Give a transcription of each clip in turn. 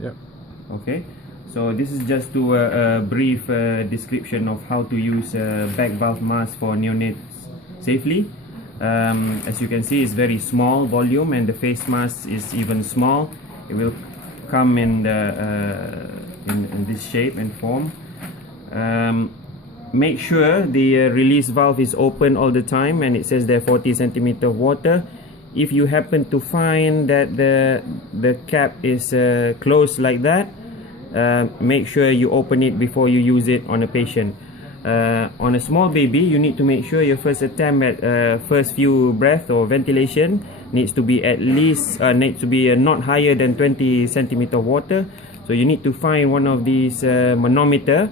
Yeah. Okay, so this is just to a brief description of how to use a back valve mask for neonates safely. As you can see, it's very small volume, and the face mask is even small. It will come in this shape and form. Make sure the release valve is open all the time, and it says there 40 centimeter of water. If you happen to find that the cap is closed like that, make sure you open it before you use it on a patient. On a small baby, you need to make sure your first attempt at first few breath or ventilation needs to be at least not higher than 20 centimeter of water. So you need to find one of these manometer,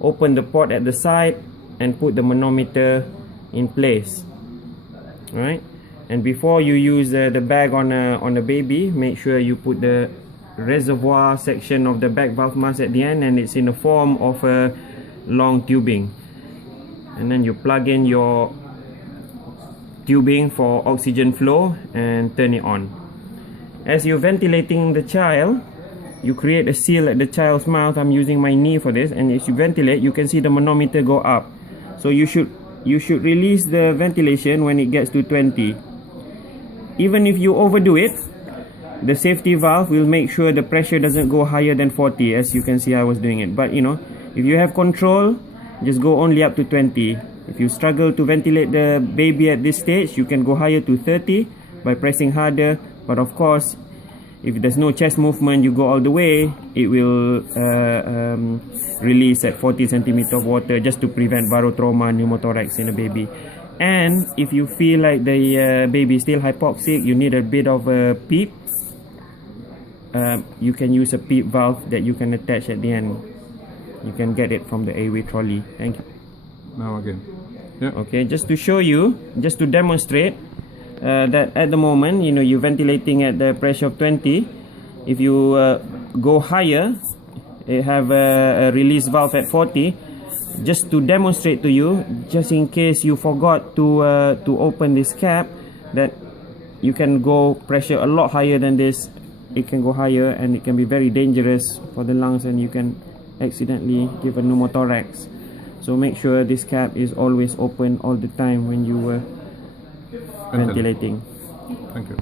open the port at the side, and put the manometer in place. All right. And before you use the bag on a baby, make sure you put the reservoir section of the back valve mask at the end, and it's in the form of a long tubing. And then you plug in your tubing for oxygen flow and turn it on. As you're ventilating the child, you create a seal at the child's mouth. I'm using my knee for this, and as you ventilate, you can see the manometer go up. So you should release the ventilation when it gets to 20. Even if you overdo it, the safety valve will make sure the pressure doesn't go higher than 40. As you can see, I was doing it. But you know, if you have control, just go only up to 20. If you struggle to ventilate the baby at this stage, you can go higher to 30 by pressing harder. But of course, if there's no chest movement, you go all the way, it will release at 40 centimeter of water, just to prevent barotrauma, pneumothorax in a baby. And if you feel like the baby is still hypoxic, you need a bit of a PEEP, you can use a PEEP valve that you can attach at the end. You can get it from the airway trolley. Thank you. Now again. Yeah. Okay, just to show you, just to demonstrate that at the moment, you know, you're ventilating at the pressure of 20. If you go higher, you have a release valve at 40. Just to demonstrate to you, just in case you forgot to open this cap, that you can go pressure a lot higher than this. It can go higher, and it can be very dangerous for the lungs, and you can accidentally give a pneumothorax. So make sure this cap is always open all the time when you were ventilating. Thank you.